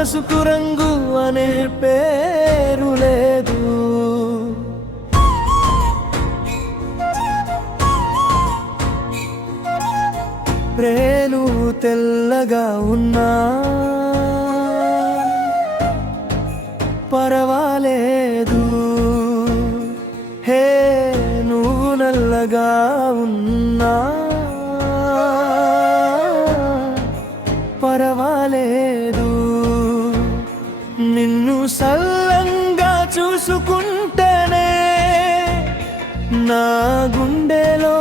మనసుకు రంగు అనే పేరు లేదు. రేణు తెల్లగా ఉన్నా పరవాలేదు, హే నువ్వు నల్లగా ఉన్నా పరవాలేదు. నిన్ను సల్లంగా చూసుకుంటేనే నా గుండెలో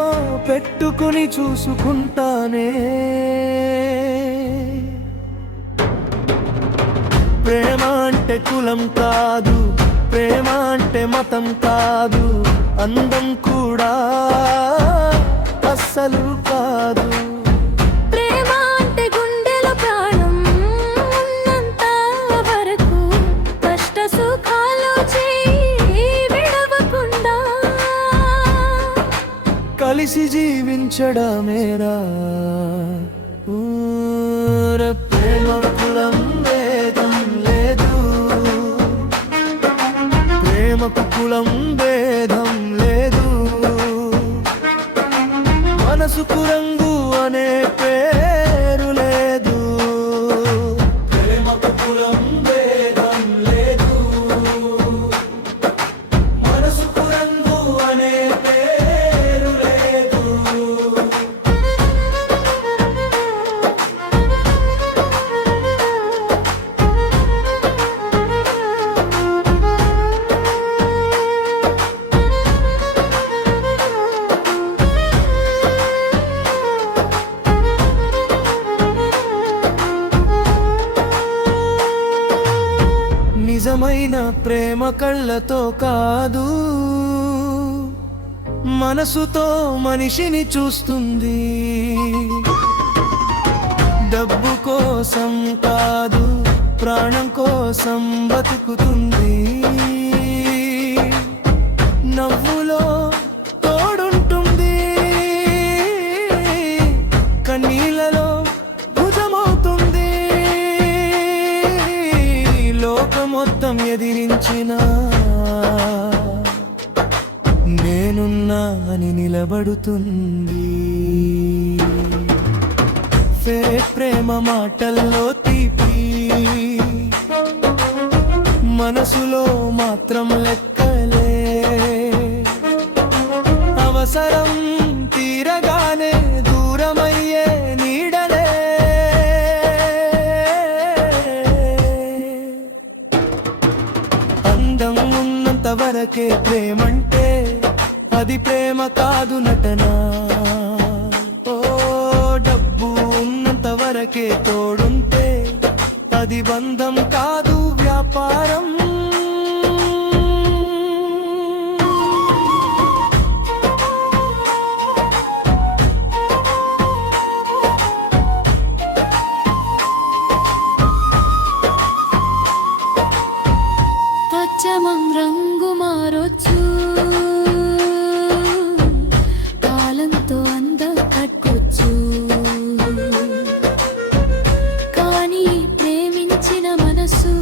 పెట్టుకుని చూసుకుంటానే. ప్రేమ అంటే కులం కాదు, ప్రేమ అంటే మతం కాదు, అందం కూడా అస్సలు కాదు. ప్రేమ అంటే గుండెలో ప్రాణం ఉన్నంత వరకు, కష్ట సుఖాలు చేయి విడవకుండా కలిసి జీవించడమేరా. ప్రేమ కులం భేదం లేదు, ప్రేమకు కులం భేదం లేదు. మనసుకు రంగు అనే పేరు లేదు, ప్రేమకు కులం భేదం లేదు. మనసుకు రంగు అనే పేరు లేదు. నిజమైన ప్రేమ కళ్ళతో కాదు, మనసుతో మనిషిని చూస్తుంది. డబ్బు కోసం కాదు, ప్రాణం కోసం బతుకుతుంది. నవ్వులో తోడుంటుంది, కన్నీళ్ళలో భుజమవుతుంది. లోకం మొత్తం ఎదిరించిన నేనున్నా అని నిలబడుతుంది. ప్రేమ మాటల్లో తీపి, మనసులో మాత్రం లెక్కలే. అవసరం తీరగానే దూరమయ్యే నీడలే. అందం ఉన్నంత వరకే ప్రేమంటే, అది ప్రేమ కాదు నటన. ఓ డబ్బు ఉన్నంత వరకే తోడుంటే, అది బంధం కాదు వ్యాపారం. పచ్చమం రంగు మారొచ్చు, కాలంతో అందం కట్టొచ్చు. కానీ ప్రేమించిన మనసు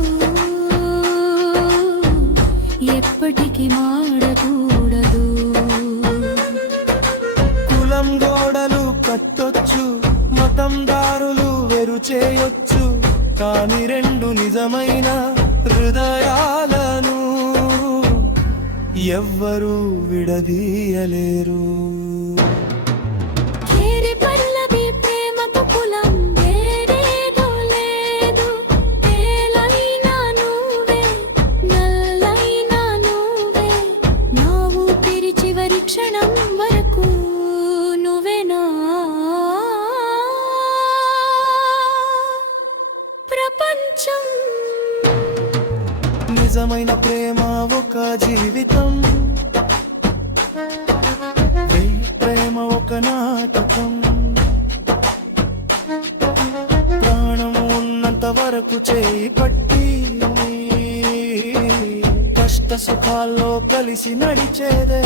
ఎప్పటికీ మాడకూడదు. కులం గోడలు కట్టొచ్చు, మతం దారులు వేరు చేయొచ్చు, కానీ రెండు నిజమైన హృదయాలను ఎవ్వరూ విడదీయలేరు. కేరి పల్లవి ప్రేమకు కులం వేరేదో లేదు. తేలైనా నువ్వే, నల్లైనా నువ్వే, నా ఊపిరి చివరి క్షణం వరకు నువ్వేనా ప్రపంచం. నిజమైన ప్రేమ ఒక జీవితం, ప్రేమ ఒక నాటకం. ప్రాణం ఉన్నంత వరకు చేయి పట్టి, కష్ట సుఖాల్లో కలిసి నడిచేదే.